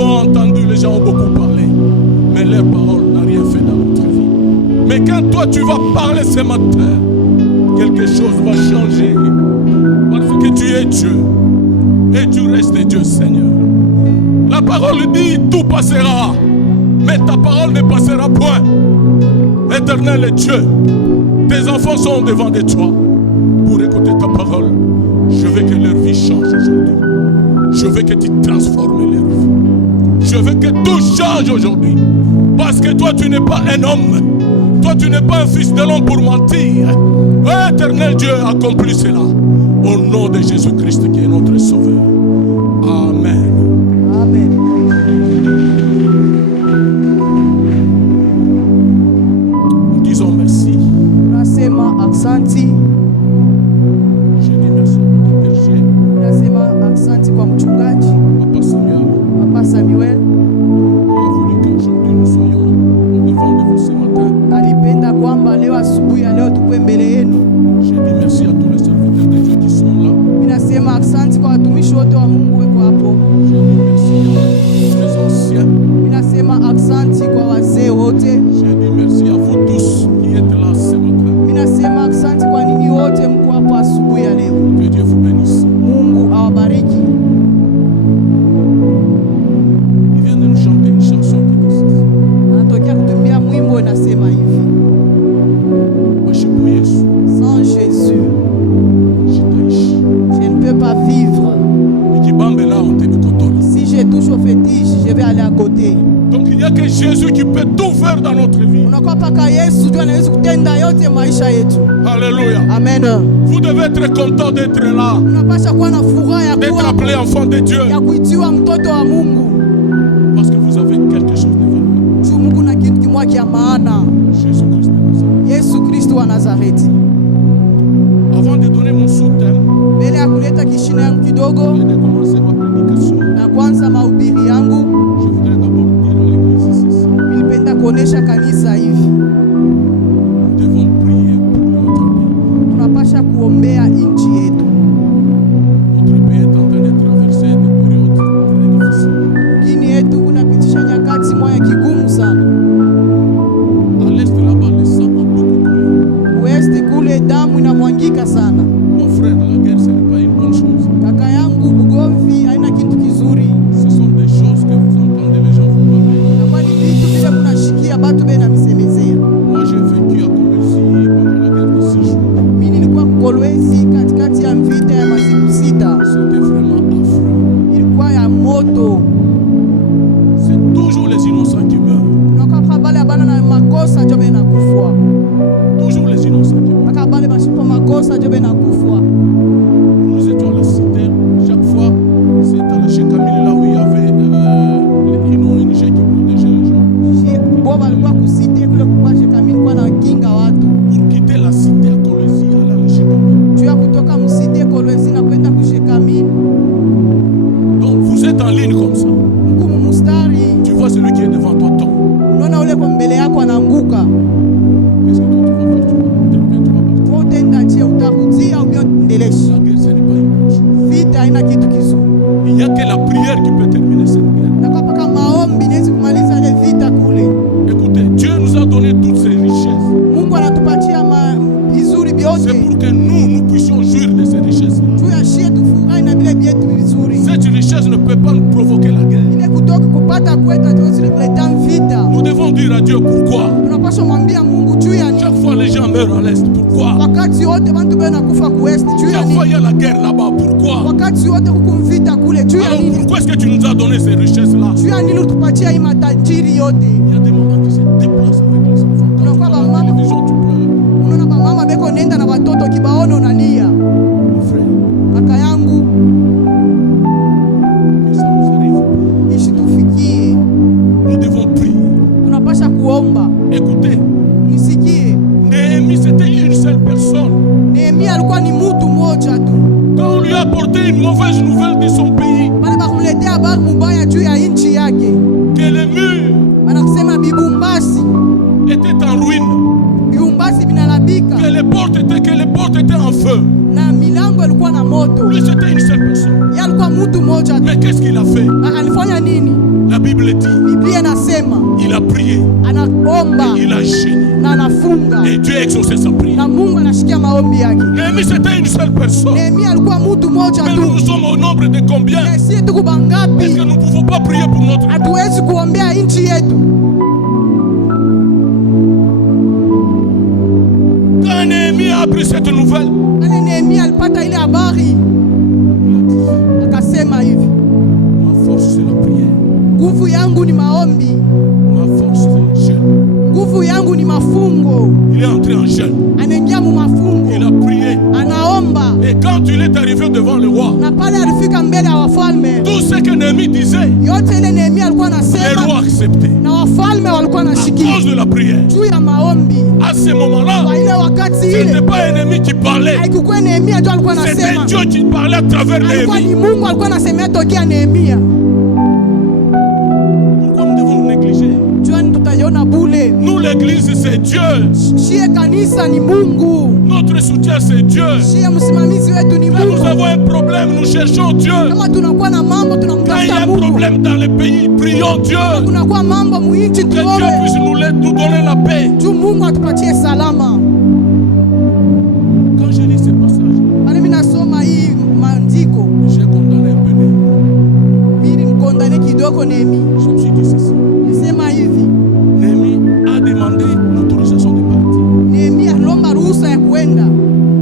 avons entendu, les gens ont beaucoup parlé, mais leur parole n'a rien fait dans notre vie. Mais quand toi tu vas parler ce matin, quelque chose va changer. Parce que tu es Dieu. Et tu restes Dieu, Seigneur. La parole dit, tout passera. Mais ta parole ne passera point. Éternel est Dieu. Tes enfants sont devant de toi pour écouter ta parole. Je veux que leur vie change aujourd'hui. Je veux que tu transformes leur vie. Je veux que tout change aujourd'hui. Parce que toi, tu n'es pas un homme. Toi, tu n'es pas un fils de l'homme pour mentir. Éternel Dieu, accomplis cela. Au nom de Jésus-Christ qui est notre Sauveur. Amen. Amen. Nous disons merci. Nasema aksanti. Je dis merci au berger. Nasema aksanti kwa mchungaji Papa Samuel. Papa Samuel. Il a voulu qu'aujourd'hui nous soyons au devant de vous ce matin. Alipenda kwamba leo asubuhi ya leo tukue mbele yenu. Je dis merci à tous les serviteurs de Dieu qui sont là. Ninasema aksanti kwa watumishi wote wa Mungu weko hapo. Je dis merci à tous les anciens. Ninasema aksanti kwa wazee wote. Je dis merci à vous tous qui êtes là ce matin. Ninasema aksanti kwa ninyi wote mko hapo asubuhi ya leo. Que Dieu vous bénisse. Mungu awabariki. Il vient de nous chanter une chanson qui dit ceci. Anatokea kutumbia mwimbo inasema hivi. Marchez pour Jésus. Sans Jésus, Je t'aïche. je ne peux pas vivre. Et qui bambe là, on te met content là. Si je touche au fétiche, je vais aller à côté. Donc il n'y a que Jésus qui peut tout faire dans notre vie. Unakuwa paka Yesu ndio anaweza kutenda yote maisha yetu. Alléluia. Amen. Vous devez être content d'être là, Unapasha kuwa na furaha ya d'être kuwa appelé enfant de Dieu. ya kuitiwa mtoto wa Mungu. Parce que vous avez quelque chose de valeur. Juu Mungu na kitu kimoja kia maana. Jésus-Christ de Nazareth. Yesu Kristo wa Nazareti. Avant de donner mon soutien Mbele ya kuleta kishina yangu kidogo et de commencer ma prédication, na kwanza mahubiri yangu, je voudrais d'abord dire à l'église ceci. nilipenda kuonesha kanisa hivi. Nous devons prier pour notre pays. Tunapasha kuombea nchi yetu. Notre pays est en train de traverser des périodes très difficiles. Kini yetu unapitisha nyakati moja kigumu sana. À l'est là-bas, le sang a beaucoup coulé. West kule damu inamwangika sana. Mon frère, la guerre, ce n'est pas une bonne chose. Kaka yangu, ugomvi haina kitu kizuri. Ce sont des choses que vous entendez les gens vous parler. Inakuwa ni vitu vile mnashikia batu bena misemezea. Moi, j'ai vécu à Colosie pendant la guerre de 6 jours. Mimi nilikuwa Kolwezi katikati ya vita ya masiku 6. C'était vraiment affreux. Ilikuwa ya moto. C'est toujours les innocents qui meurent. Unakuwa kabale abana na makosa njo bena kufwa. Toujours les innocents qui meurent. Kabale bashipo makosa njo bena kufwa. Nous étions à la cité. Chaque fois, c'était chez Camille, là où il y avait une ONG qui protégeait les gens. Bo balikuwa kusite kule kupashe kamili kwa na kinga watu. Pour quitter la cité à Colosie, aller à chez Camille. Juu ya kutoka msite Kolwezi na kwenda kushe kamili. Donc, vous êtes en ligne comme ça. Mkumu mustari. Tu vois celui qui est devant toi tombe. Unaona ule kwa mbele yako anaanguka. Qu'est-ce que toi tu vas faire? Tu vas partir. Kwa utenda njia utarudia au bien endelesha. La guerre, ce n'est pas une bonne chose. Vita haina kitu kizuri. Il n'y a que la prière qui peut terminer cette guerre. Na kwa paka maombi niwezi kumaliza ile vita kule. Écoutez, Dieu nous a donné toutes ces richesses. Mungu anatupatia vizuri C'est vyote. pour que nous puissions jouir de ces richesses-là. Juu ya shie tufurahi na vile vyetu vizuri. Cette richesse ne peut pas nous provoquer la guerre. Ile kutoka kupata kwetu hatuwezi kuleta vita. Nous devons dire à Dieu pourquoi. Tunapaswa mwambia Mungu juu ya nini. Chaque fois les gens meurent à l'est, pourquoi? Wakati wote bantu bena kufa ku west juu ya Chaque fois il nini. y a la guerre là-bas, pourquoi? Wakati wote kuko vita kule juu ya Alors nini. pourquoi est-ce que tu nous as donné ces richesses-là? Juu ya nini utupatia hii matajiri yote. Il y a des mamans qui se déplacent avec les enfants. Quand tu vois la télévision, tu pleures. Unaona ba mama beko nenda na watoto kibaona unalia. Mon frère, Kaka yangu que ça nous arrive pas. ishitufikie. Nous devons prier. Tunapasha kuomba. Écoutez, Nisikie. Néhémie c'était une seule personne. Nehemia alikuwa ni mtu mmoja tu. Quand on lui a apporté une mauvaise nouvelle de son pays, Bale bakumletea habari mubaya juu ya nchi yake. que les murs Banakusema bibumbasi. étaient en ruine, Bibumbasi binalabika. que les portes étaient en feu. Na milango ilikuwa na moto. Lui c'était une seule personne. Yeye alikuwa mtu mmoja tu. Mais qu'est-ce qu'il a fait? Alifanya nini? La La Bible dit, Biblia inasema il a prié, anaomba il a gêné. na anafunga Et Dieu a exaucé sa prière. na Mungu anashikia maombi yake. Néhémie, c'était une seule personne. Nehemia alikuwa mtu mmoja Mais tu. nous sommes au nombre de combien? Na sisi tuko Est-ce bangapi? que nous ne pouvons pas prier pour notre... Hatuwezi kuombea nchi yetu. Quand Néhémie a appris cette nouvelle, Kale Nehemia alipata ile habari, akasema hivi, ma force c'est la prière, nguvu yangu ni maombi, ma force c'est le jeûne. nguvu yangu ni mafungo. Il est entré en jeûne, Anaingia mu mafungo, il a prié. anaomba, Et quand il est arrivé devant le roi, na pale alifika mbele ya wafalme. tout ce que Néhémie disait, Yote ile Nehemia alikuwa les anasema rois acceptaient. na wafalme walikuwa À wanashikia cause de la prière. juu ya maombi. À ce moment-là, Kwa ile wakati ce n'était ile pas un ennemi qui parlait, haikukuwa Nehemia tu alikuwa c'était anasema, Dieu qui parlait à travers alikuwa Néhémie. ni Mungu alikuwa anasemea tokea Nehemia. Pourquoi nous devons nous négliger? Juani tutaiona bule. Nous, l'église, c'est Dieu. Shie kanisa ni Mungu. Notre soutien, c'est Dieu. Shie msimamizi wetu ni Quand nous Mungu. avons un problème, nous cherchons Dieu. Kama tunakuwa na mambo Quand il y a tunamtafuta un Mungu. problème dans le pays, prions Dieu. Kunakuwa mambo muinchi Que Dieu tuombe puisse nous donner la paix. juu Mungu atupatie salama. Quand je lis ces passages, Bali mimi nasoma hii maandiko, j'ai condamné un peu Néhémie. mimi mkondane kidogo Nehemia. Je me suis dit ceci. Nisema hivi, Néhémie a demandé l'autorisation de partir. Nehemia aliomba ruhusa ya kuenda.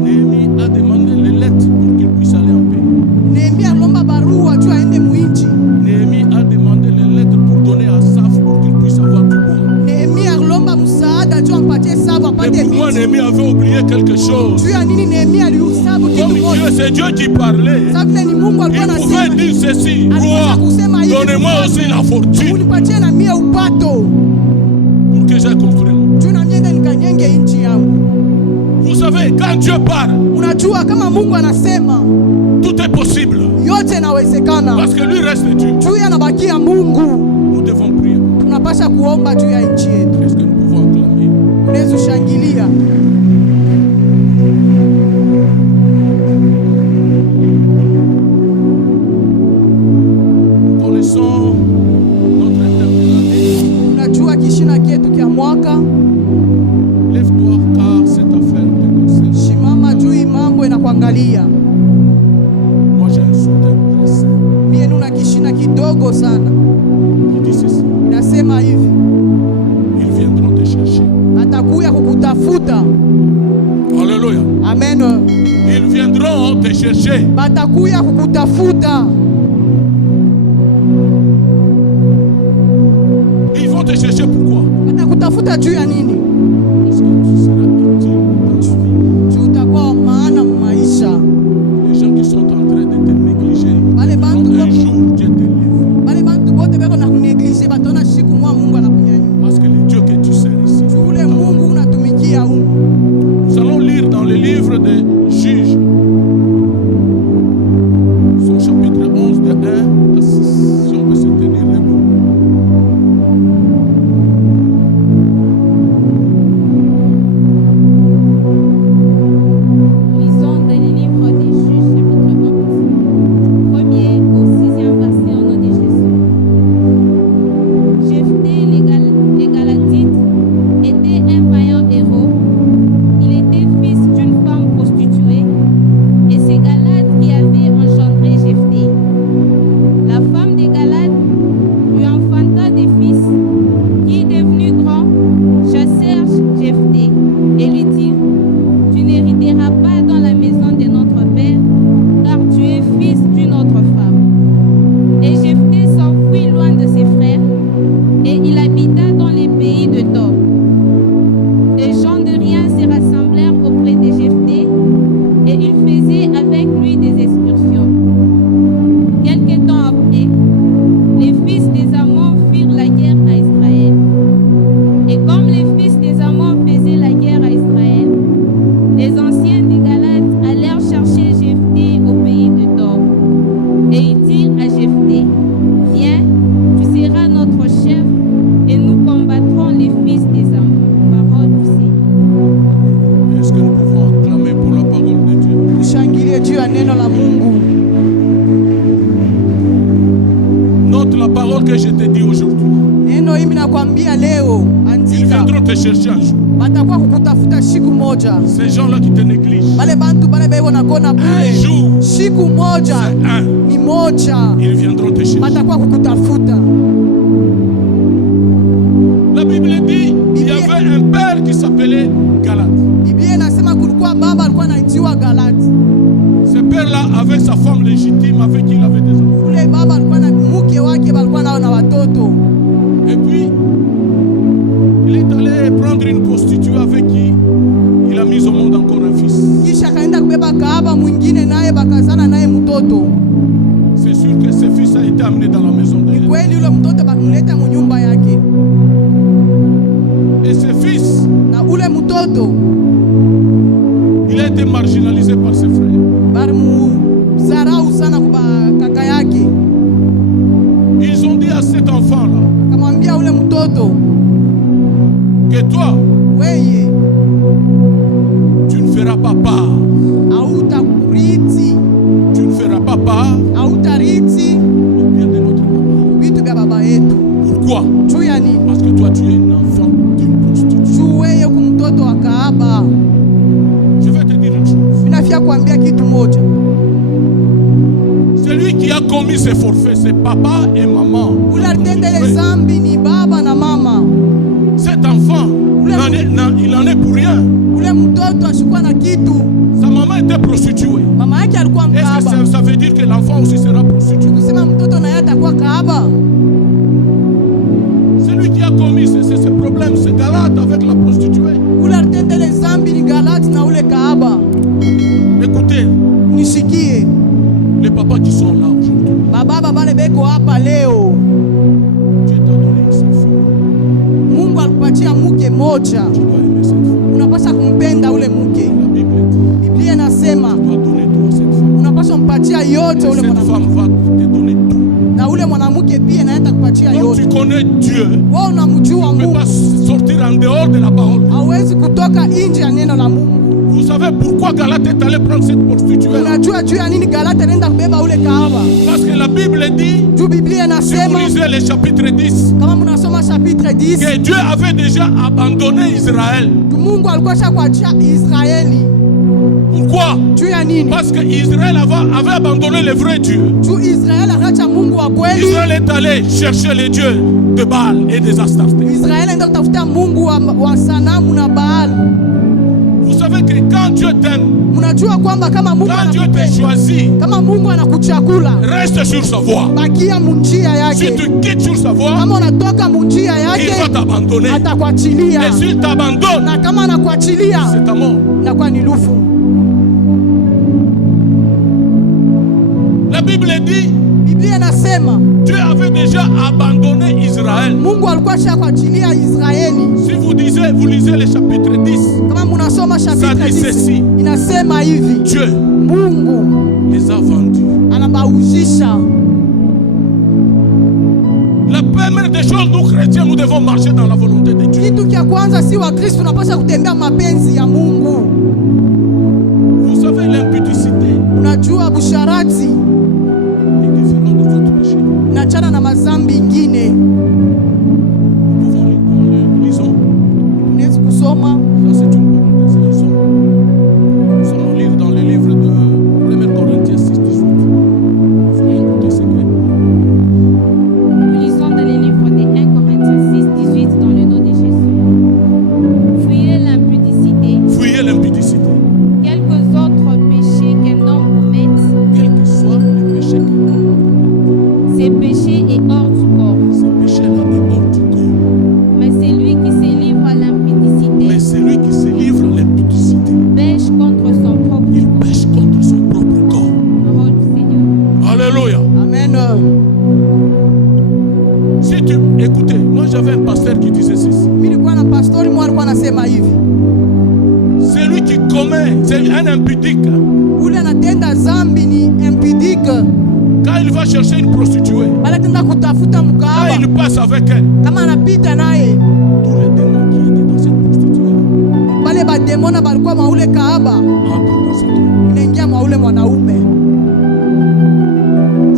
Néhémie a demandé les lettres pour qu'il puisse aller en paix. Nehemia aliomba barua juu aende muinchi. Néhémie a demandé les lettres pour donner à Saf pour qu'il puisse avoir du bois. Nehemia aliomba msaada juu ampatie Sava Mais apate pourquoi miti. Néhémie avait oublié quelque chose? Juu ya nini Nehemia aliusabu kitu Comme moja? Dieu, c'est Dieu qui parlait. Sasa vile ni Mungu alikuwa Il pouvait anasema, dire ceci, alipaswa roi, kusema hivi, donnez-moi aussi la fortune unipatie na mie upato pour que j'aille construire. juu na mie ndio nikanyenge nchi yangu. Vous savez, quand Dieu parle, Unajua kama Mungu anasema tout est possible. yote inawezekana, Parce que lui reste Dieu. juu anabakia Mungu. Nous devons prier. Tunapasha kuomba juu ya nchi yetu. Est-ce que nous pouvons acclamer? Unaweza ushangilia. Nous connaissons notre interpellation. Unajua kishina kietu kya mwaka, Lève-toi car cette affaire te concerne. shimama juu hii mambo inakuangalia. Moi j'ai un soutien très saint Mie nuna kishina kidogo sana, qui dit ceci. nasema hivi, Ils viendront te chercher. atakuya kukutafuta. Alléluia. Amen. Ils viendront te chercher. Batakuya kukutafuta. Ils vont te chercher pourquoi? Batakutafuta juu ya nini? Parce que tu seras utile dans ta vie. Juu utakuwa wa maana mu maisha. Les gens qui sont en train de te négliger, Bale bantu un jour Dieu te lève. bale bantu bote beko na kuneglige batona siku mwa Mungu anakunyanyua. Parce que le Dieu que tu sers ici. Juu ule Mungu unatumikia huko. Nous allons lire dans le livre des Juges, son chapitre 11 de 1 à 6, si on peut se tenir debout. la parole que je te dis aujourd'hui. Neno hili nakwambia leo, Ils andika. viendront te chercher un jour. Batakuwa kukutafuta siku moja. Ces gens-là qui te négligent. Bale bantu bale beko nakona Un bure. jour, Siku moja c'est un. ni moja. Ils viendront te chercher. Batakuwa kukutafuta. La Bible dit il y avait un père qui s'appelait Galate. Biblia inasema kulikuwa baba alikuwa anaitwa Galati. Ce père-là, avec sa femme légitime, avec qui il avait des enfants. Ule baba alikuwa na mke wake balikuwa nao na watoto. Et puis, il est allé prendre une prostituée avec qui il a mis au monde encore un fils. Kisha kaenda kubeba kahaba mwingine naye bakazana naye mtoto. C'est sûr que ce fils a été amené dans la maison d'elle. Kweli ule mtoto bakamleta munyumba yake. Et ce fils, Na ule mtoto il a été marginalisé par ses frères. balimudharau sana kwa kaka yake. Ils ont dit à cet enfant-là Akamwambia ule mtoto, que toi, weye tu ne feras pas part. hautariti, Tu ne feras pas part hautariti au bien de notre papa. vitu vya baba yetu. Pourquoi? Juu ya nini? Parce que toi, tu es un enfant d'une prostituée. Juu weye kumtoto wa kahaba. Je vais te dire une chose. Ninafia kuambia kitu moja. Celui qui a commis ces forfaits, c'est papa et maman. Ule alitendele zambi ni baba na mama. Cet enfant, il n'en est pour rien. Ule mtoto ashikuwa na kitu. Sa maman était prostituée. Mama yake alikuwa Est-ce mkahaba. que ça veut dire que l'enfant aussi sera prostitué? Kusema mtoto naye atakuwa kahaba. Celui qui a commis ce problème, c'est Galate avec la prostituée. Ule alitendele zambi ni Galati na ule kahaba. Écoutez, Nishikie. les papas qui sont là aujourd'hui, Baba bale beko hapa leo. Dieu t'a donné une seule femme. Mungu alikupatia mke moja. Tu dois aimer cette femme. Unapaswa kumpenda ule mke. La Bible dit, Biblia inasema tu dois donner tout à cette femme. unapaswa mpatia yote Et ule cette mwanamke. femme va te donner tout. Na ule mwanamke pia naenda kupatia Donc tu yote. connais Dieu. Wewe unamjua Tu ne peux Mungu. pas sortir en dehors de la parole. Hauwezi kutoka nje ya neno la Mungu. Vous savez pourquoi Galate est allé prendre cette prostituée? Unajua juu ya nini Galati anaenda kubeba ule kahaba? Parce que la Bible dit, Juu Biblia si vous inasema lisez le chapitre 10, kama mnasoma chapitre 10, que Dieu avait déjà abandonné Israël. Mungu alikuwa shakuachia Israeli. Pourquoi? Juu ya nini? Parce que Israël avait abandonné le vrai Dieu. Juu Israeli akaacha Mungu wa kweli. Israël est allé chercher les dieux de Baal et des Astartés. Israeli anaenda kutafuta Mungu wa sanamu na Baal. Vous savez que quand Dieu t'aime, Mnajua kwamba kama Mungu quand Dieu te anakupenda, choisit, kama Mungu anakuchakula, reste sur sa voie. bakia munjia Si yake. tu quittes sur sa voie, Kama unatoka munjia il va yake, t'abandonner. atakuachilia. Et s'il t'abandonne, Na kama anakuachilia, c'est ta mort. inakuwa ni lufu. La Bible dit, Biblia inasema Dieu avait déjà abandonné Israël. Mungu alikuwa shakuachilia Israeli. Si vous lisez le chapitre 10, Kama mnasoma Ça chapitre dit 10, ceci. inasema hivi, Dieu Mungu les a vendus. anabauzisha. La première des choses, nous chrétiens, nous devons marcher dans la volonté de Dieu. Kitu kia kwanza, si wa Kristo tunapaswa kutembea mapenzi ya Mungu. Vous savez, l'impudicité Unajua busharati est différente des autres péchés. nachana na mazambi ingine. Nous pouvons lire dans le lisons. Tunaweza kusoma Ça, c'est une parenthèse. Lisons. Nous allons lire dans le livre de 1 Corinthiens 6, 18. Vous allez écouter ce que. Nous lisons dans les livres de 1 Corinthiens 6, 18 dans le nom de Jésus. Fuyez l'impudicité, Fuyez l'impudicité. quelques autres péchés qu'un homme commette. Quel que soit le péché que nous commettons. Ces péchés est hors du corps. Ce péché-là est hors du corps. Mais celui qui se livre à Mais l'impudicité celui qui se livre à l'impudicité, pêche contre son propre il corps. pêche contre son propre corps. Parole du Seigneur. Alléluia. amen. Si tu écoutez, moi j'avais un pasteur qui disait ceci. Mimi nilikuwa na pastori mmoja alikuwa anasema hivi, Celui qui commet, c'est un impudique. ule anatenda zambi ni impudike. Quand il va chercher une prostituée, Bale tenda kutafuta quand mkahaba, il passe avec elle, kama anapita naye, tous les démons qui étaient dans cette prostituée bale bademona balikuwa mwa ule kahaba entrent dans cet homme. inaingia mwa ule mwanaume.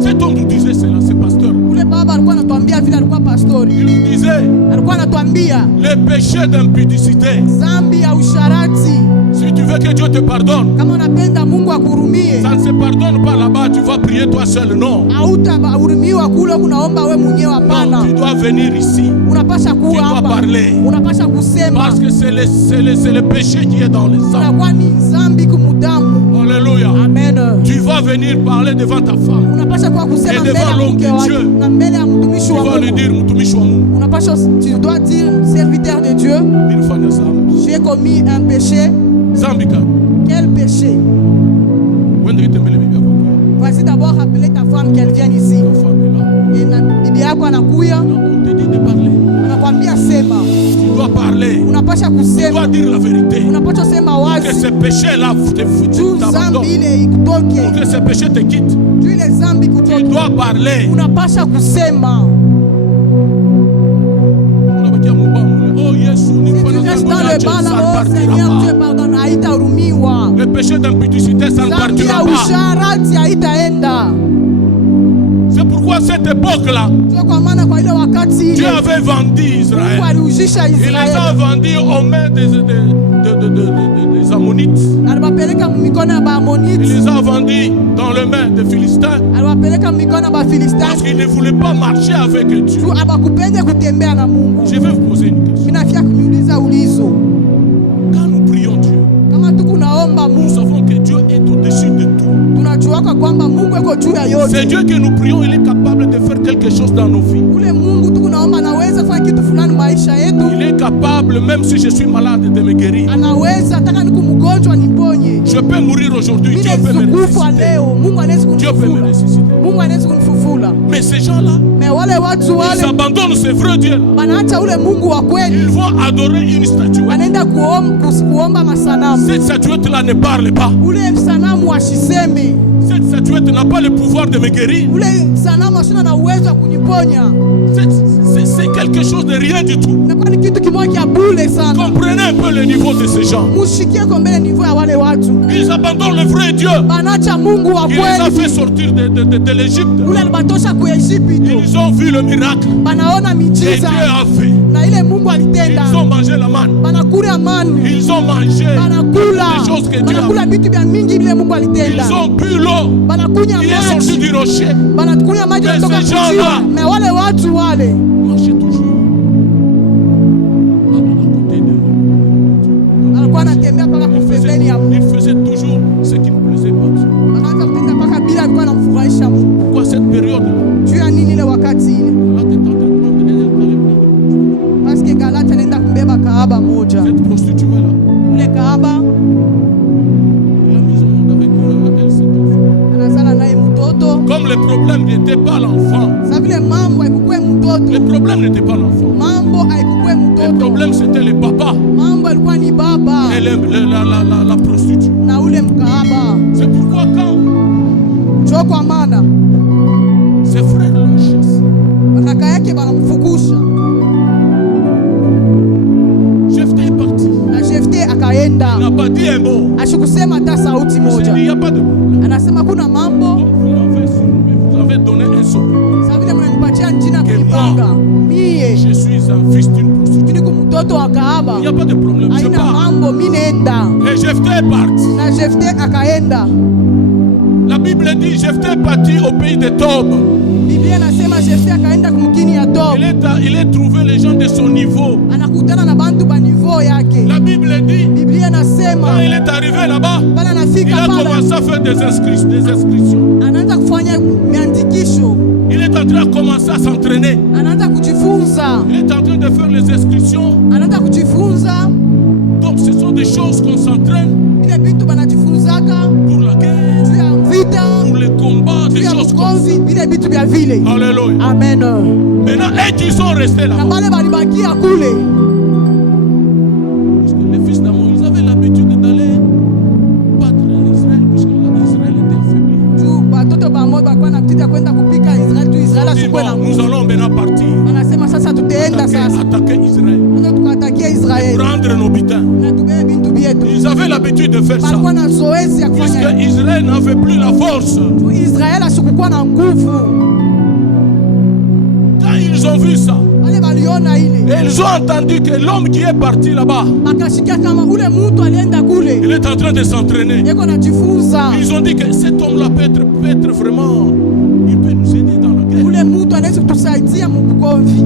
Cet homme nous disait cela, ce pasteur. Ule baba alikuwa anatuambia vile alikuwa pastori. Il nous disait Alikuwa anatuambia les péchés d'impudicité. dhambi ya usharati. Si tu veux que Dieu te pardonne, Kama unapenda Mungu akurumie, ça ne se pardonne pas là-bas, tu vas prier toi seul, non. hautahurumiwa kule kunaomba we mwenyewe, Non, hapana. tu dois venir ici. Unapasha Tu kuwa dois hapa, parler. unapasha kusema, Parce que c'est le péché qui est dans les sangs. unakuwa ni dhambi kumudamu. Alléluia. Amen. Tu vas venir parler devant ta femme. Unapasha kuwa kusema Et mbele devant ya l'homme mke de wako Dieu. na mbele ya mtumishi Tu wa vas lui Mungu. dire, mtumishi wa Mungu, Unapasha, tu dois dire, serviteur de Dieu, nilifanya zambi. j'ai commis un péché. Zambi gani? Quel péché? Wende kitembele bibi yako. Voici d'abord appeler ta femme qu'elle vienne ici. Ta femme est là. Et bibi yako anakuya, Non, on te dit de parler. anakwambia sema. Tu dois parler. Unapasha Tu dois kusema, dire la vérité. unapasha sema Que wazi. ce péché-là Juu t'abandonne. zambi ile ikutoke, Que ce péché te quitte. juu ile zambi Tu kutoke. dois parler. Unapasha kusema. Unabakia mubamule. Oh Yesu, Si nilifanya tu restes zambi dans le gani? bas Ça ne là, oh partira Seigneur, Dieu pas. pardonne, haitahurumiwa. Le péché d'impudicité, ça ne Zambi ya partira pas. usharati haitaenda. C'est pourquoi cette époque-là, Sio kwa maana kwa ile wakati Dieu ile avait vendu Mungu Israël. aliujisha Il les a Israeli, vendus aux mains des Ammonites. aliwapeleka mikono ya Il Baamoniti, les a vendus dans les mains des Philistins. aliwapeleka mikono ya Parce Bafilistini. qu'ils ne voulaient pas marcher avec Dieu. Juu abakupende kutembea na Mungu. Je vais vous poser une question. Mimi nafia kuniuliza ulizo, Quand nous prions Dieu, kama tuku naomba nous Mungu, savons que Dieu est au-dessus de tout. tunajuaka kwamba Mungu eko juu ya C'est yote. Dieu que nous prions, il est capable de faire quelque chose dans nos vies. Ule Mungu tuku naomba anaweza fanya kitu fulani maisha yetu, Il est capable, même si je suis malade, de me guérir. anaweza taka niku mgonjwa niponye. Je peux mourir aujourd'hui, Mimi Dieu peut me nisikufa ressusciter. leo, Mungu anaweza Dieu peut me kunifufula. ressusciter. Mungu anaweza kunifufula. Mais ces gens-là, Me wale watu ils wale abandonnent ce vrai Dieu-là. wanaacha ule Mungu wa kweli, Ils vont adorer une statuette. wanaenda kuomba masanamu. Cette statuette-là ne parle pas. Ule msanamu ashiseme, Cette statuette n'a pas le pouvoir de me guérir. ule msanamu ashina na uwezo wa kuniponya. C'est quelque chose de rien du tout. Inakuwa ni kitu kimoja kia bule sana. Comprenez un peu le niveau de ces gens. Mushikie kwa mbele nivo ya wale watu, Ils abandonnent le vrai Dieu. banacha Mungu wa Il les a kweli, fait sortir de l'Égypte. ule alibatosha ku Egypte, Ils ont vu le miracle. banaona Et miujiza Dieu a fait. na ile Mungu alitenda, Ils ont mangé la manne. banakula amani, Ils ont mangé banakula les choses que Dieu a banakula fait. vitu vya mingi vile Mungu alitenda, Ils ont bu l'eau banakunya qui est sortie maji, du rocher. banakunya maji Mais kutoka ces gens-là, kuziwa. Me wale watu wale Marchez toujours à côté de alikuwa anatembea mpaka kupembeni ya Mungu, il faisait toujours ce qui ne plaisait pas à Dieu. anaanza kutenda mpaka bila alikuwa anamfurahisha Mungu. Pourquoi cette période-là? Juu ya nini ile wakati ile? Là, tu es en train de prendre les Parce que Galati anaenda kumbeba kahaba moja, cette prostituée-là. ule kahaba Il a mis au monde avec elle, cet enfant. anazala naye mtoto. Comme le problème n'était pas l'enfant, Sa vile mambo haikukue le mtoto, problème n'était pas l'enfant. mambo haikukue Le mtoto, problème c'était le papa mambo alikuwa ni baba et la prostituée. na ule mkahaba. C'est pourquoi quand Njo kwa maana ses frères l'ont chassé, kaka yake banamfukusha Jephthé est parti. na Jefte Il akaenda, n'a pas dit un mot. ashikusema hata sauti Il s'est dit, il moja. n'y a pas de problème. Anasema kuna mambo Comme vous avez donné un soprano. sa vile mnanipatia njina Que kunipanga mie, Je suis un fils d'une prostituée. mimi ni mtoto wa kahaba, Il n'y a pas de problème. Je haina pars. mambo, mi nenda. Et Jephthé est parti. Na Jefte akaenda. La Bible dit Jephthé est parti au pays de Tob. Biblia nasema Jefte akaenda kumkini ya Tob, Il a trouvé les gens de son niveau. anakutana na bantu ba niveau yake. La Bible dit, Biblia quand nasema il est arrivé là-bas, pale il anafika a pale commencé à faire des inscriptions. anaanza kufanya miandikisho, Il est en train de commencer à s'entraîner. anaanza kujifunza, Il est en train de faire les inscriptions. anaanza kujifunza. Donc ce sont des choses qu'on s'entraîne Ile vitu banajifunzaka pour la guerre, juu ya vita, pour les combats, juu des ya choses comme ça. mkovi, vile vitu vya vile. Alléluia. Amen. Maintenant, eux qui sont restés Na là-bas, pale balibakia kule, parce que les fils d'Amon, ils avaient l'habitude d'aller battre Israël, puisque Israël était affaibli. juu batoto bamoja balikuwa na mtiti ya kwenda kupika Israeli, juu Israeli Ils disent, asikuwe na bon, nous nguvu. allons maintenant partir, Wanasema sasa tutaenda sasa, attaquer Israël, ndio tukatakia Israeli prendre nos butins. na tubebe bintu byetu. Ils avaient l'habitude de faire ça. Balikuwa na zoezi ya kufanya Puisque Israël n'avait plus la force. juu Israeli asikukuwa na nguvu. Ils ont vu ça. wale waliona ile. Et ils ont entendu que l'homme qui est parti là-bas, Wakashikia kama ule mtu alienda kule. il est en train de s'entraîner. Yeko najifunza. Ils ont dit que cet homme-là peut être vraiment, il peut nous aider dans la guerre. Ule mtu anaweza kutusaidia mugomvi.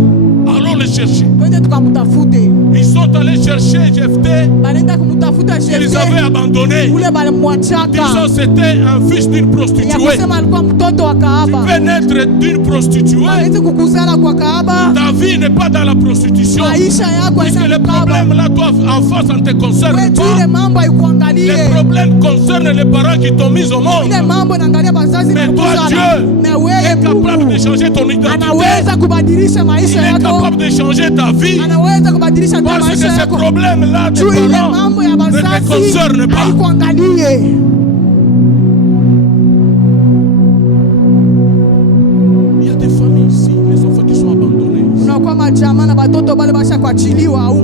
Allons le chercher. Twende tukamtafute. Ils sont allés chercher Jephthé. Banaenda kumtafuta Ils Jephthé. avaient abandonné. Ule balimwachaka. Disons c'était un fils d'une Ya prostituée. kusema alikuwa mtoto wa Tu kahaba. peux naître d'une prostituée. Hawezi kukuzala kwa kahaba. Ta vie n'est pas dans la prostitution. Maisha yako Puisque haina les kahaba. problèmes là doivent en face, ça ne te concerne Wewe tu ile pas. mambo haikuangalie. Les problèmes concernent les parents qui t'ont mis au monde. Ile mambo inaangalia wazazi na Mais toi, kuzala. Dieu, Na est wewe capable de Mungu changer ton identité. anaweza kubadilisha Il maisha est yako. capable de changer ta vie. Anaweza kubadilisha hata Parce que maisha ces yako. problèmes-là des Juu ile parents mambo ya ne te wazazi concernent pas. haikuangalie. Il y a des familles ici, les enfants qui sont abandonnés. Unakuwa majamaa na watoto bale basha kuachiliwa au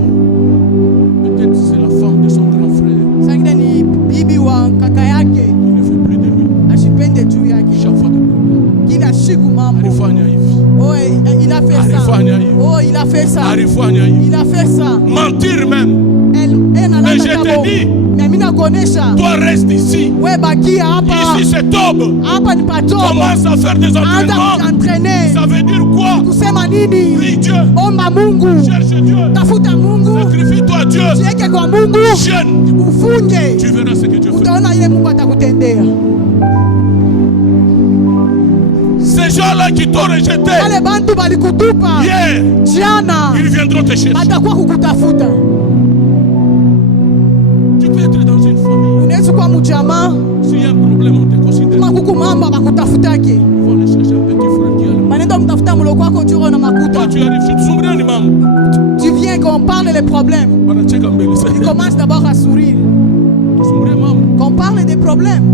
Peut-être c'est la femme de son grand frère. sangine ni bibi wa kaka yake Il ne fait plus de lui. ashipende juu yake. Chaque fois de problème. Kila siku mambo. Alifanya hivi. Oh, il a fait ça. Alifanya hivi. Oh, il a fait ça. Alifanya hivi. Il a fait ça. Mentir même. Mais je te dis, mais mimi nakuonesha toi reste ici. wewe bakia hapa. Ici c'est Tob. Hapa ni patobo. Commence à faire des Anza entraînements. kuentraîner. Ça veut dire quoi? Kusema nini? Prie Dieu. Omba Mungu. Cherche Dieu. Tafuta Mungu. Sacrifie-toi à Dieu. Jiweke kwa Mungu. Jeûne. Ufunge. Tu verras ce que Dieu fait. Utaona ile Mungu atakutendea. Ces gens-là qui t'ont rejeté Wale bantu balikutupa hier, jana ils viendront te chercher. batakuwa kukutafuta. Tu peux être dans une famille. Unaweza kuwa mjamaa S'il y a un problème, on te considère. kama kuku mambo bakutafutake. Ils vont aller chercher un petit frère qui a le. Banenda mtafuta mloko wako juro na makuta. Toi, tu arrives, tu te souviens du maman. Tu viens qu'on parle des problèmes. Wanacheka mbele Il sasa. commence d'abord à sourire. Tu te souviens maman. Qu'on parle des problèmes.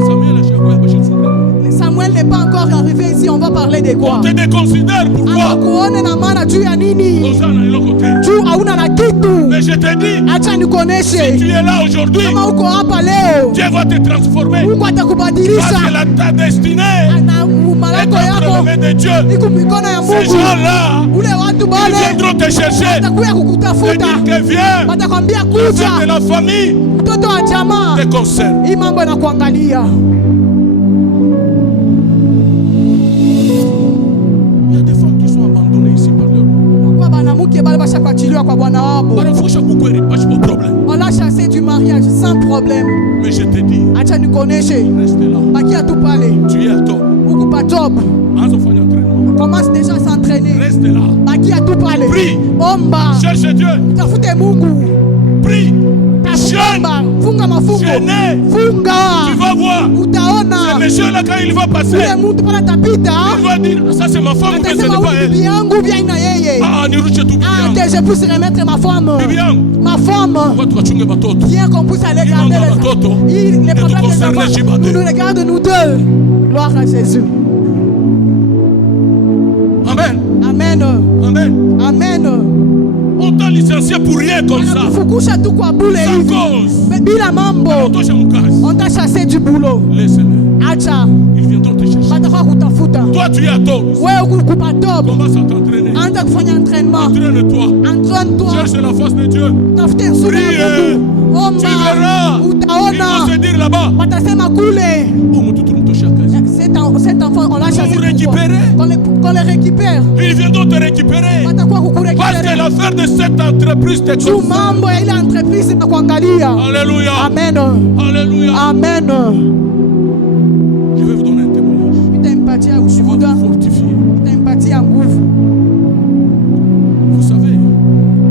Samuel a chaque fois je te souviens. Samuel n'est pas encore arrivé ici, on va parler de quoi? On te déconsidère pourquoi? Akuone na maana juu ya nini? Hosanna est le côté. Juu hauna na kitu. Mais je te dis, Acha si nikuoneshe. tu es là aujourd'hui, Kama uko hapa leo, Dieu va te transformer. Mungu Parce atakubadilisha. que ta destinée Na est malako entre yako les mains de Dieu. iko mikono ya Ces Mungu. gens-là, Ule watu ils bale viendront te chercher. watakuya Et kukutafuta. dire que viens, Watakwambia l'affaire de kuja. la famille Mtoto wa jamaa. te concerne. Hii mambo inakuangalia. Il y a des femmes qui sont abandonnées ici par leur mari. Kwa banamuke bale basha kuachiliwa kwa bwana wabo. Wanafusha kukweli, pas de problème. On l'a chassé du mariage sans problème. Mais je te dis, Acha nikuoneshe. reste là. Bakia tu pale. Tu es à toi. Huku patob. Anza fanya entraînement. Commence déjà à s'entraîner. Reste là. Bakia tu pale. Prie. Omba. Cherche Dieu. Tafute Mungu. Prie. Jeûne. Omba. Funga mafungo. Jeûnez. Funga. Tu vas voir. Ce Utaona. monsieur-là, quand il va passer, Ule mtu pala tapita. il va dire, ça c'est ma femme ou bien ce Atasema n'est pas huyu elle. bibi yangu bien na yeye. Ah, nirushe tu bibi Ah, yangu. que je puisse remettre ma femme. Bibi yangu. Ma femme. Watu wachunge watoto. Viens qu'on puisse aller Il garder manque les watoto. Les Et problèmes nous des concerner enfants. Jibade. Nous nous regarde nous deux. Gloire à Jésus. Amen. Amen. Amen. Amen. On t'a licencié pour rien comme ça. Fukusha tu kwa bule Sans hivi. cause. Bila mambo. On touche mon casse. On t'a chassé du boulot. Laisse-le. Acha. Ils viendront te chercher. Batakuwa kutafuta. Toi, tu es à toi. Wewe ukupa top. Commence à t'entraîner. Anza kufanya entraînement. Entraîne-toi. Entraîne-toi. Cherche la face de Dieu. Tafute nsura ya Prie. Mungu. Tu Omba. verras. Ils vont se Utaona. dire là-bas. Watasema kule. Oh, mon tout le touche à casse. Cet enfant, on l'a chassé. Pour pourquoi? récupérer. Qu'on le récupère. Ils viendront te récupérer. Watakuwa Parce que kukurécupérer. l'affaire de cette entreprise te Juu concerne. mambo ya ile entreprise na kuangalia. Alléluia. Amen. Alléluia. Amen. Je vais vous donner un témoignage. Nitampatia Je vais ushuhuda. vous fortifier. Nitampatia nguvu. Vous savez,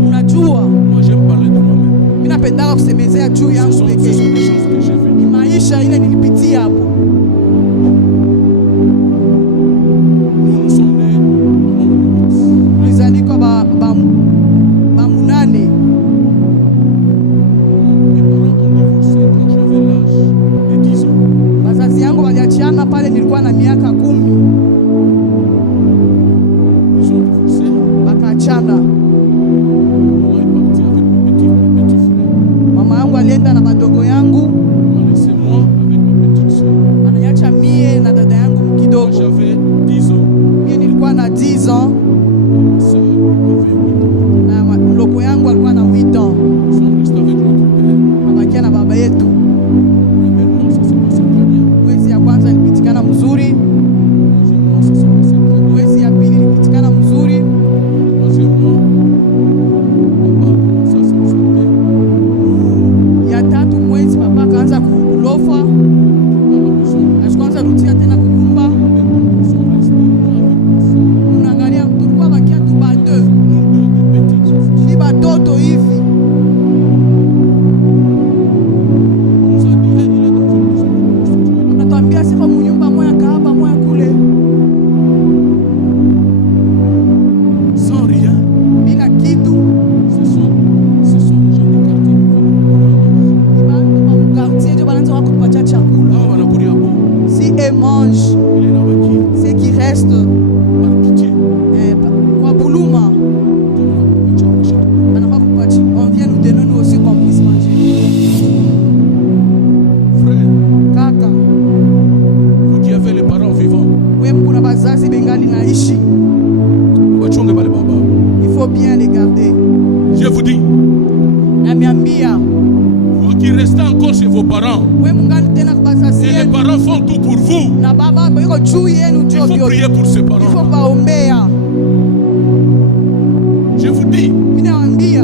Unajua, moi j'aime parler de moi-même. mimi napendaka kusemezea juu Ce yangu sont des pekee. choses que j'ai vécues. Maisha ile nilipitia hapo. Nous sommes nés au nombre de 8. Tulizalikwa ba munane. Mes parents ont divorcé quand j'avais l'âge de 10 ans. Wazazi yangu waliachiana pale nilikuwa na miaka 10. Ils ont divorcé. Bakaachana. Maman est partie avec mes petits frères. Mama yangu alienda na madogo yangu. On m'a laissé moi avec ma petite soeur. est, par pitié. kwa Buluma, on vient nous donner nous aussi qu'on puisse manger. Frère, Kaka, vous qui avez les parents vivants, wewe kuna bazazi bengali naishi, wachunge wale baba. il faut bien les garder. Je vous dis, Namiambia, vous qui restez encore chez vos parents, wewe mungali tena kwa bazazi et les yenu, parents font tout pour vous, na baba biko juu yenu il juu faut yote. prier pour ces Il faut parents. baombea. Je vous dis, Mimi nawaambia,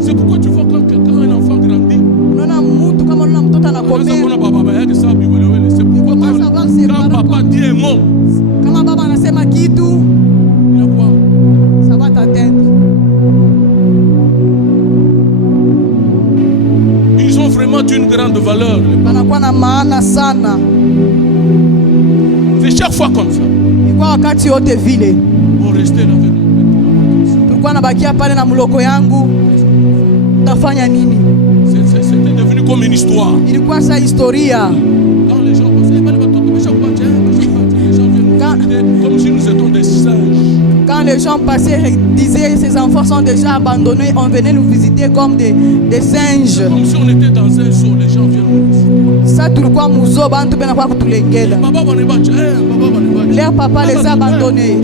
c'est pourquoi tu vois quand quelqu'un, un enfant grandit, unaona mtu kama unaona mtoto anakomea, c'est pourquoi quand papa dit un mot, kama baba anasema kitu, il a quoi? ça va t'atteindre. Ils ont vraiment une grande valeur. Wanakuwa na maana sana. C'est chaque fois comme ça. Ilikuwa wakati yote vile On restait là avec nous. tulikuwa nabakia pale na mloko yangu, tafanya nini? C'était devenu comme une histoire. Ilikuwa sa historia. Quand les gens passaient, les gens viennent comme si nous étions des singes. Quand les gens passaient et disaient ces enfants sont déjà abandonnés, on venait nous visiter comme des singes. Comme si on était dans un zoo, les gens viennent nous visiter. Ça tulikuwa muzo bantu bena kwa kutulengela. Leur papa les a abandonnés.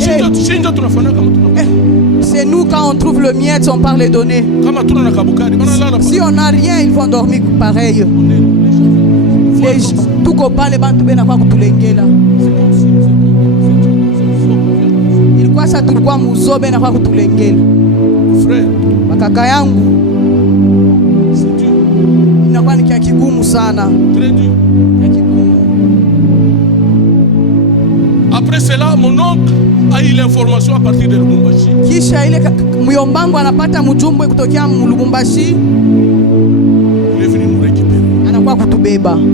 C'est nous quand on trouve le miette, on part les donner. Si on n'a rien, ils vont dormir pareil. Tout copain les bantu bena kwa kutulengela. Ilikuwa sa tulikuwa muzo bena kwa kutulengela. Frère, Makaka yangu c'est dur, inakuwa ni kia kigumu sana. très dur. Kia kigumu. Après cela, mon oncle a eu l'information à partir de Lubumbashi. Kisha ile myombangu anapata mjumbe kutokea Lubumbashi, Il est venu nous récupérer. anakuwa kutubeba. En nous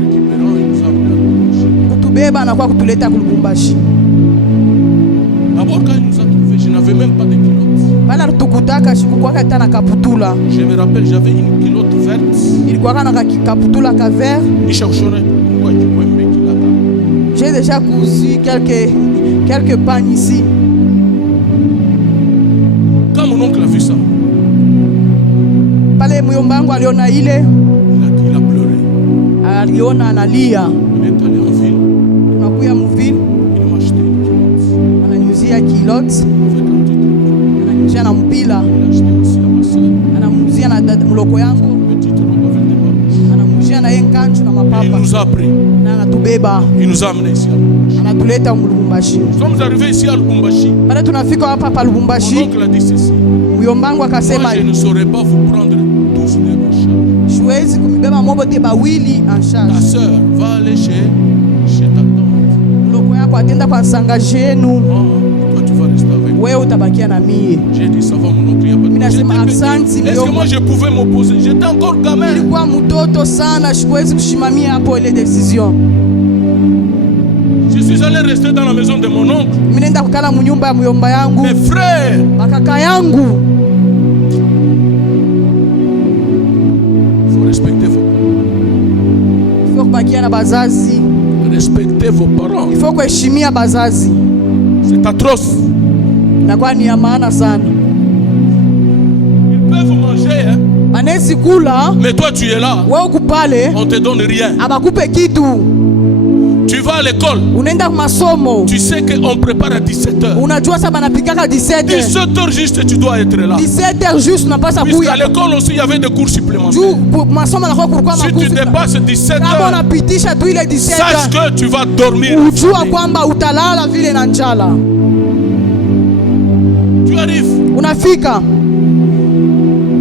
récupérant, il nous a amenés à Lubumbashi. Kutubeba anakuwa kutuleta Lubumbashi. D'abord, quand il nous a trouvés, je n'avais même pas de culotte. Pala tukutaka shikukwaka hata na kaputula. Je me rappelle, j'avais une culotte verte. Ilikuwa na kaputula ka vert. J'ai déjà cousu quelques pagnes ici. Quand mon oncle a vu ça, Pale myombangu aliona ile, il a pleuré. aliona analia. Il est allé en ville, Tunakuya mvile, il m'a acheté une culotte. ananyuzia kilote, Avec un petit truc. ananyuzia na mpila, Il a acheté aussi à ma soeur anamuzia na mloko yangu, une petite robe avec des babouches. anamuzia na yeye nkanchu na Et il mapapa, nous a pris. na anatubeba, Il nous a amenés ici à Lubumbashi. anatuleta Lubumbashi. Nous sommes arrivés ici à Lubumbashi. Pale tunafika hapa pa Mon Lubumbashi, oncle a dit ceci. myombangu Moi, akasema je ne saurais pas vous prendre tous les en charge. siwezi kumibeba mobote bawili en Ta charge. soeur va aller chez ta tante. Mloko yako atenda kwa nsangage yenu, Moi, toi, tu vas rester avec moi. wewe utabakia na mie. J'ai dit, ça va, mon oncle, il n'y a pas de Mina sema problème. asante, Est-ce que mjomba. moi, je pouvais m'opposer? J'étais encore gamin. Nilikuwa mtoto sana, siwezi kushimamia hapo ile decision. Je suis allé rester dans la maison de mon oncle. Mimi nenda kukala munyumba ya myomba yangu, Mes frères, makaka yangu. il faut respecter vos parents. Ifo kubakia na bazazi, Respectez vos parents. ifo kuheshimia bazazi, C'est atroce. nakuwa ni ya maana sana. Ils peuvent manger, hein? Banezi kula, Mais toi, tu es là. wewe ukupale, On te donne rien. abakupe kitu. Tu vas à l'école. Unaenda masomo, Tu sais qu'on prépare à 17h. unajua sasa banapikaka 17h. 17h juste, tu dois être là. 17h juste unapasa Puisqu'à kuya. l'école aussi, il y avait des cours supplémentaires. Juu masomo nakuwa kulikuwa Si tu makuzi. dépasses Kama 17h, unapitisha tu ile sache 17h, que tu vas dormir. ujua kwamba utalala vile na njala. Tu arrives, Unafika,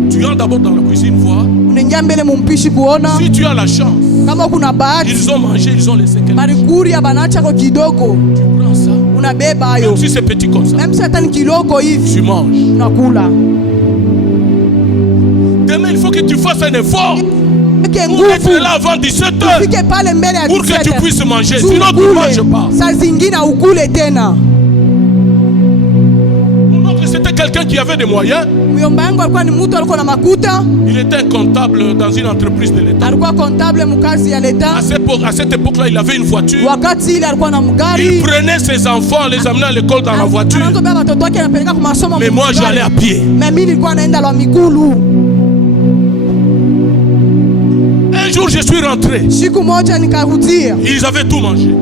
tu entres d'abord dans la cuisine, voir. unaingia mbele mumpishi kuona Si tu as la chance, kama kuna bahati. ils ont mangé, ils ont laissé quelque chose. Marikuri ya banacha kwa kidogo, Tu prends ça, unabeba hayo. même si c'est petit comme ça, Même si hata ni kiloko hivi, tu manges. unakula. Demain, il faut que tu fasses un effort Eke pour être nguvu, là avant 17h ufike pale mbele ya pour que tu 17h. puisses manger. Juu Sinon, tu ne manges ukule. pas. Saa zingine ukule tena. Mon oncle, c'était quelqu'un qui avait des moyens. Il était un comptable dans une entreprise de l'État. À cette époque-là, il avait une voiture. Il prenait ses enfants, les amenait à l'école dans la voiture. Mais moi, j'allais à pied. Un jour, je suis rentré. Ils avaient tout mangé.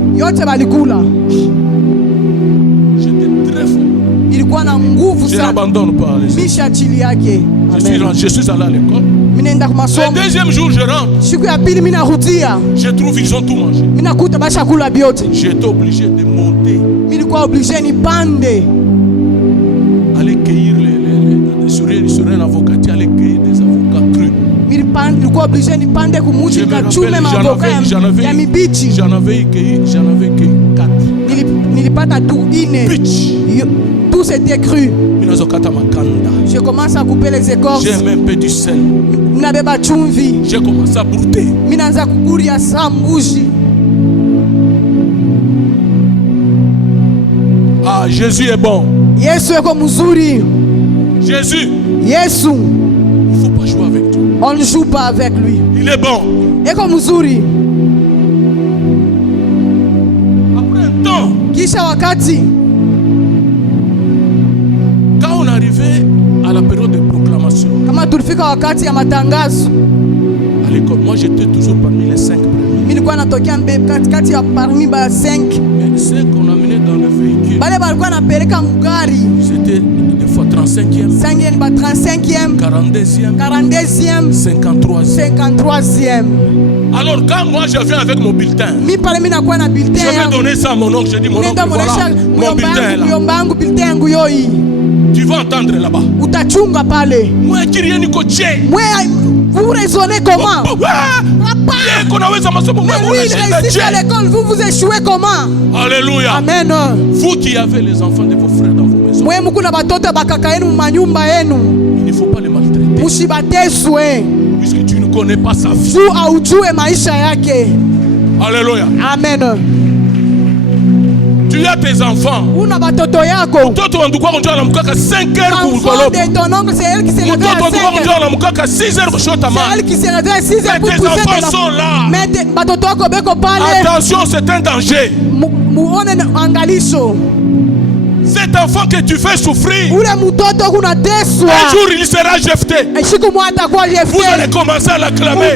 Je n'abandonne pas les autres. Je suis allé à l'école. Le deuxième jour, je rentre. Je trouve ils ont tout mangé. J'étais obligé de monter. Aller cueillir sur un avocat, aller cueillir des avocats crus. J'en avais cueilli 4. Tout c'était cru. Je commence à couper les écorces. J'ai même un peu du sel. J'ai commencé à brouter. Ah, Jésus est bon. Jésus. Il ne faut pas jouer avec Dieu. On ne joue pas avec lui. Il est bon. Après un temps, quand on arrivait à la période de proclamation, à l'école, moi j'étais toujours parmi les 5 premiers. Mais ceux qu'on amenait dans le véhicule, c'était des fois 35e, 42e, 53e. Alors quand moi je viens avec mon bulletin, je vais donner ça à mon oncle. Je dis mon oncle, voilà mon bulletin est là. Tu vas entendre là-bas. Moi qui rien ni coaché. Vous raisonnez comment? Mais lui, il réussit à l'école, vous échouez comment? Alléluia. Amen. Vous qui avez les enfants de vos frères dans vos maisons, il ne faut pas les maltraiter. Puisque tu ne connais pas sa vie. Alléluia. Amen. Tu as tes enfants. Mtoto wa ndugu wako njoo anamkaka 5 heures kukolopa. Mtoto wa ndugu wako njoo anamkaka 6 heures kushota maji. Tes enfants sont là. Attention, c'est un danger. Cet enfant que tu fais souffrir, un jour il sera jeté. Vous allez commencer à l'acclamer.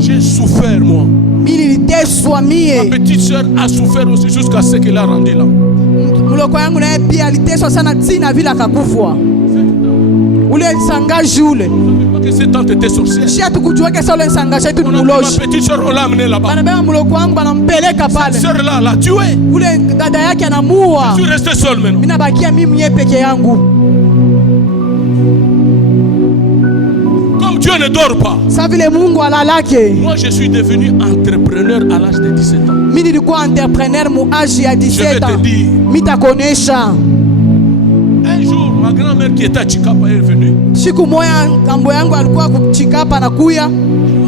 J'ai souffert moi. Ma petite soeur a souffert aussi jusqu'à ce qu'elle a rendu là. Que cette tante était sorcière. Ma petite soeur, on l'a amenée là-bas. Cette soeur là l'a tuée. Je suis resté seul maintenant. Comme Dieu ne dort pas. Moi je suis devenu entrepreneur à l'âge de 17 ans. Je vais te dire. Un jour, ma grand-mère qui était à Chikapa est venue. Elle m'a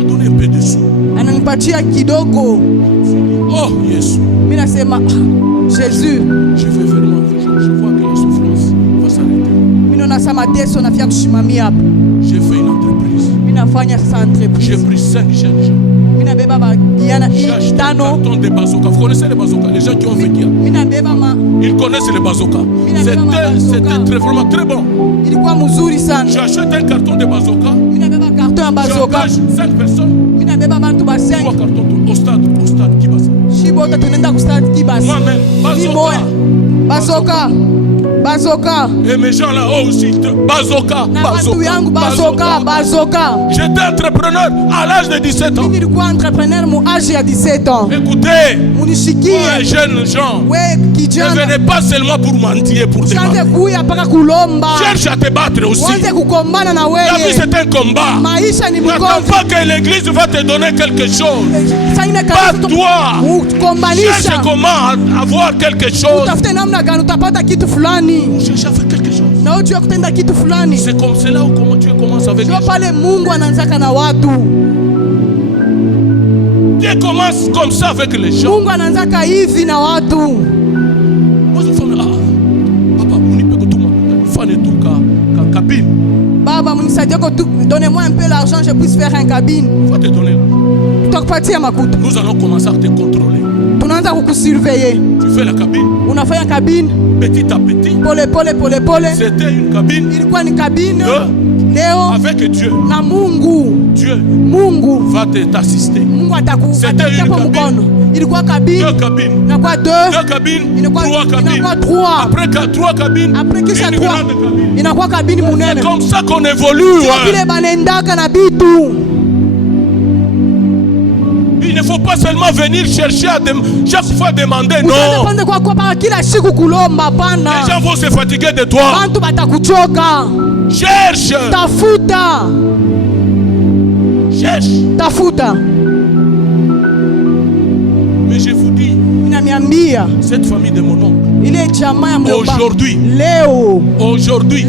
donné un peu de sous. Oh, Jésus. Je vais vraiment, je vois que la souffrance va s'arrêter. J'ai fait une entreprise. J'ai pris 5 jeunes gens. J'ai acheté un carton de bazooka. Vous connaissez les bazookas? Les gens qui ont vécu. Ils connaissent les bazookas. C'était vraiment très bon. J'ai acheté un carton de bazooka. J'engage 5 personnes. 3 cartons au stade Kibasa. Moi-même, bazooka. Et mes gens là-haut aussi, bazooka. J'étais entrepreneur à l'âge de 17 ans. Écoutez, vous jeunes gens, ne venez pas seulement pour mentir, pour te battre. Cherche à te battre aussi. La vie c'est un combat. N'attends pas que l'église va te donner quelque chose. Bats-toi. Cherche comment avoir quelque chose. Cherche à faire quelque chose. C'est comme cela où Dieu commence avec les gens. Dieu commence comme ça avec les gens. Mungu anaanzaka hivi na watu. Moi je fais papa, unipe kutuma fane tu ka cabine. Baba, munisaidie ko donnez-moi un peu l'argent, je puisse faire un cabine. Va te donner l'argent. Tutakupatia makuta. Nous allons commencer à te contrôler. Tunaanza kukusurveiller. Tu fais la cabine. Unafanya cabine. Petit à petit. Pole. C'était une cabine. Ilikuwa ni cabine. Leo avec Dieu. Na Mungu. Mungu va t'assister. Mungu c'était une cabine. Ilikuwa cabine. 2 cabines. Inakuwa 2 cabines. 3 cabines. Inakuwa 3. Après 3 cabines. Après kisha 3. Inakuwa cabine munene. C'est comme ça qu'on évolue. Vile banendaka na bitu. Il ne faut pas seulement venir chercher chaque fois demander, non. Les gens vont se fatiguer de toi. Cherche. Tafuta. Mais je vous dis, cette famille de mon oncle, aujourd'hui,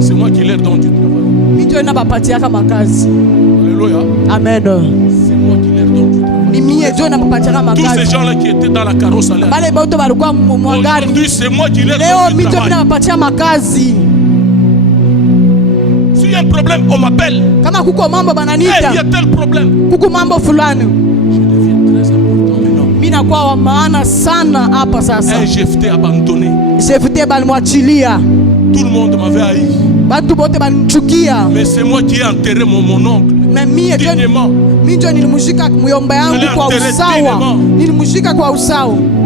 c'est moi qui leur donne du travail. Alléluia. Amen. C'est moi qui leur donne du travail. Tous ces gens-là qui étaient dans la carrosse à l'air. Aujourd'hui, c'est moi qui leur donne du travail. S'il y a un problème, on m'appelle. Il y a tel problème. Je deviens très important maintenant. Un Jephté abandonné. Tout le monde m'avait haï. Mais c'est moi qui ai enterré mon oncle. Dignement.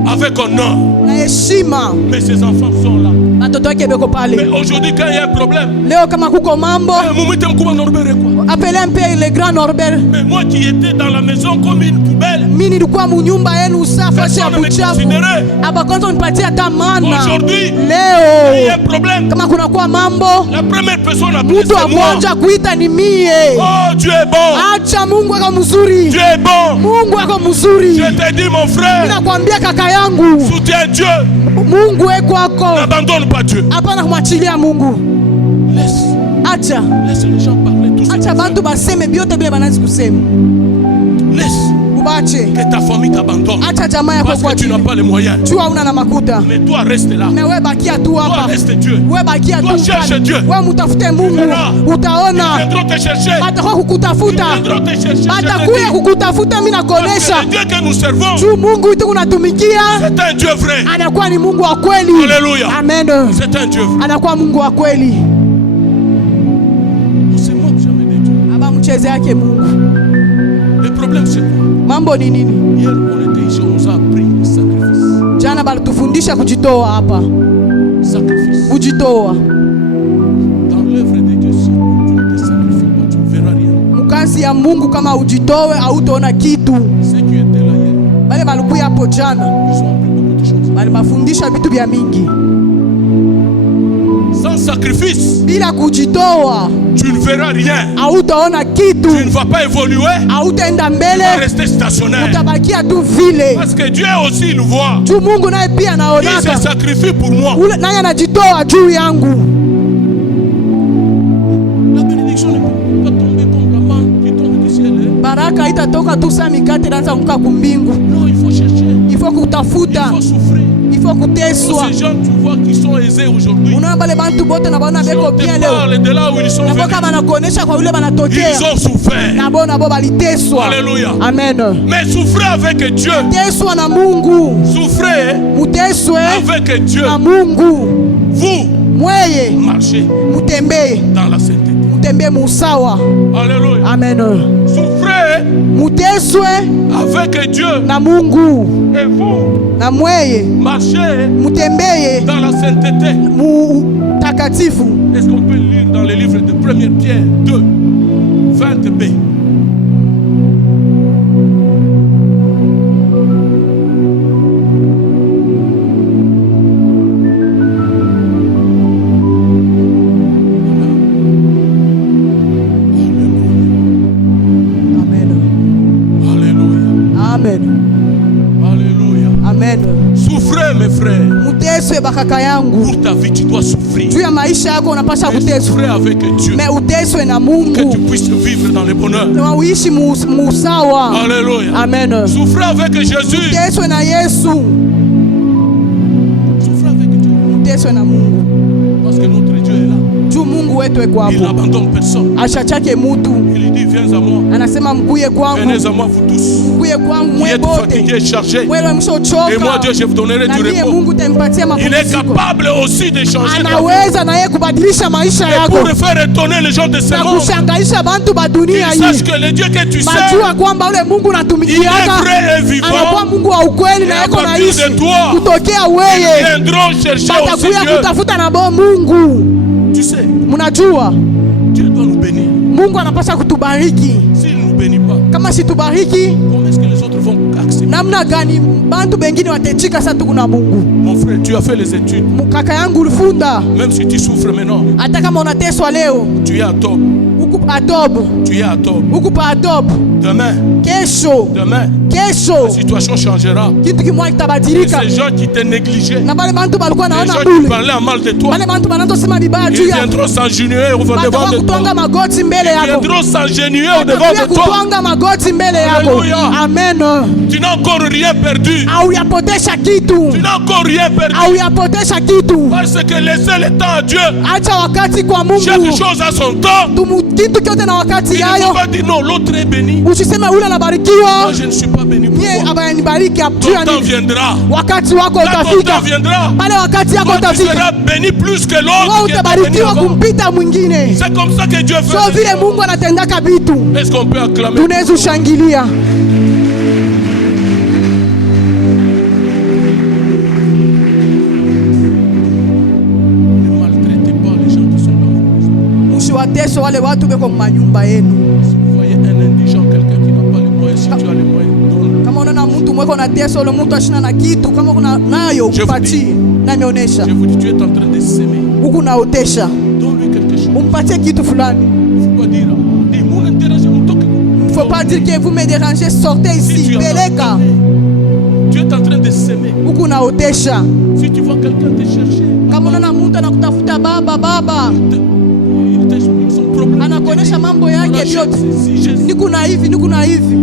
Avec honneur. Mais ses enfants sont là. Mais aujourd'hui, quand il y a un problème, appelez un peu le grand Norbert. Mais moi qui étais dans la maison comme une poubelle, personne ne me considérait. Aujourd'hui, il y a un problème. La première personne appelée, c'est moi. Oh, Dieu est bon. Dieu est bon. Je t'ai dit, mon frère, soutiens Dieu. N'abandonne pas Dieu. Laisse les gens parler tout seul. Laisse que ta famille t'abandonne parce que tu n'as pas les moyens. Mais toi reste là. Toi reste Dieu. Toi cherche Dieu. Ils viendront te chercher. C'est Dieu que nous servons. C'est un Dieu vrai. Alléluia. Amen. C'est un Dieu vrai. On se moque jamais de Dieu. Le problème c'est quoi? Hier on était ici, on nous a appris le sacrifice. Jana balitufundisha kujitoa hapa. Sacrifice. Kujitoa. Dans l'œuvre de Dieu, si tu ne te sacrifies pas, tu ne verras rien. Mkazi ya Mungu kama ujitoe hautaona kitu. Ceux qui étaient là hier, bale balikuya hapo jana, ils ont appris beaucoup de choses. Bale mafundisha vitu vya mingi. Sans sacrifice, bila kujitoa, tu ne verras rien. Hautaona kitu. Tu ne vas pas évoluer. Hautaenda mbele. Tu vas rester stationnaire. Utabakia tu vile. Parce que Dieu aussi nous voit. Tu Mungu naye pia anaonaka. Il se sacrifie pour moi. Naye anajitoa juu yangu. La bénédiction ne peut pas tomber comme la main qui tombe du ciel. Baraka itatoka tu saa mikate inaanza kukaa kumbingu. Non, il faut chercher. Il faut kutafuta. Il faut souffrir. Il faut kuteswa. Tous ces gens tu vois qui sont aisés aujourd'hui. Unaona bale bantu bote na bana beko bien leo. De là où ils sont venus. Ils ont souffert. Alléluia. Amen. Mais souffrez avec Dieu. Teswa na Mungu. Souffrez avec Dieu. Na Mungu. Vous mweye marchez dans la sainteté. Mutembe musawa. Alléluia. Amen. Souffrez muteswe avec Dieu. Na Mungu. Et vous na mweye marchez mutembeye dans la sainteté. Takatifu. Est-ce qu'on peut lire dans le livre de 1 Pierre 2, 20b? kaka yangu, pour ta vie, tu dois souffrir. juu ya maisha yako unapasha kuteswa. Souffrir avec Dieu. Mais uteswe na Mungu. Que tu puisses vivre dans le bonheur. Na uishi musawa. Alléluia. Amen. Souffrir avec Jésus. Uteswe na Yesu. Souffrir avec Dieu. Uteswe na Mungu. Parce que notre Dieu est là. Juu Mungu wetu eko hapo. Il n'abandonne personne. Ashachake mutu. Il dit viens à moi. Anasema mkuye kwangu. Venez à moi vous tous. Mkuye kwangu Vous mwe êtes bote. fatigués et chargés. Wewe mshochoka. Et moi Dieu je vous donnerai Na du mie repos. Mungu tampatia Il est mapumziko. capable aussi de changer ta vie. Anaweza na yeye kubadilisha maisha Et yako. pour faire étonner les gens de ce Na monde. kushangaisha bantu ba dunia Qu'ils sachent hii. que le Dieu que tu sais, Majua kwamba ule Mungu il est natumikiaka vrai et vivant. anakuwa Mungu wa ukweli na Et à yako partir naishi de toi, kutokea Ils weye. viendront chercher aussi Batakuya Dieu. kutafuta na bo Mungu. Tu sais, Mnajua Dieu doit nous bénir. Mungu anapaswa kutubariki. S'il ne nous bénit pas, Kama situbariki, comment est-ce que les autres vont accepter? namna gani bantu bengine watechika sasa tuko na Mungu? Mon frère, tu as fait les études. Kaka yangu ulifunda, Même si tu souffres maintenant, hata kama unateswa leo tu es à top. huku Adobe, Tu es à top. huku pa Adobe, Demain, kesho la situation changera. kitu kimoja Et kitabadilika. ces gens qui te négligeaient, Na bale bantu balikuwa les naona gens qui bule, parlaient en mal de toi, bale bantu banatosema vibaya ils juu yako, viendront s'engenouiller au devant batakuwa de toi. kutwanga magoti mbele Ils yako, viendront s'engenouiller au devant batakuwa de toi. kutwanga magoti mbele yako. Alléluia. Amen. Tu n'as encore rien perdu. Hauyapotesha kitu, Tu n'as encore rien perdu. hauyapotesha kitu. Parce que laissez le temps à Dieu. Acha wakati kwa Chaque Mungu. chose a son temps. Kitu kyote na wakati Il ne yayo. faut pas dire non, l'autre est béni. Usiseme ule anabarikiwa, Moi, je ne suis pas béni. mie Pourquoi? abanibariki Ton temps viendra. wakati wako Quand ton temps utafika, viendra, pale wakati yako toi, tu utafika, seras béni plus que wewe l'autre qui était béni utabarikiwa avant. kumpita mwingine. C'est comme ça que Dieu So fait. vile Mungu anatendaka vitu, Est-ce qu'on peut acclamer? tunaweza ushangilia. Ne maltraitez pas les gens qui sont dans vos maisons. Msiwateso wale watu beko manyumba yenu. Si vous voyez un indigent, quelqu'un qui n'a pas les moyens, si tu as les moyens, donne-le. Kama unaona mtu mweko na teso, ule mtu ashina na kitu, kama kuna nayo Je vous umpatie, na nionyesha Je vous dis, tu es en train de s'aimer. huku naotesha, Donne-lui quelque chose. umpatie kitu fulani. Il ne faut pas dire, dis, mon intérêt, mon toque. Il faut pas dire que vous me dérangez, sortez Si ici, tu, peleka tu es en train de s'aimer. huku naotesha. Si tu vois quelqu'un te chercher, Kama unaona mtu anakutafuta baba, son problème. anakuonesha mambo yake yote, Si Jésus, niko na hivi, niko na hivi.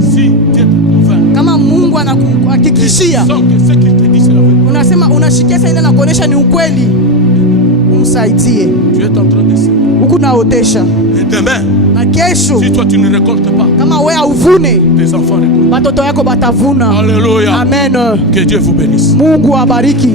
si Dieu te convainc, Kama Mungu anakuhakikishia, sans que ce qu'il te dit c'est la vérité, unasema unashikesa ile anakuonesha ni ukweli, umsaidie tu es en train de s'aimer. huku naotesha. Et demain, Na kesho si toi tu ne récoltes pas, kama wewe hauvune, tes enfants récoltent. watoto yako batavuna. Alléluia. Amen. Que Dieu vous bénisse. Mungu abariki.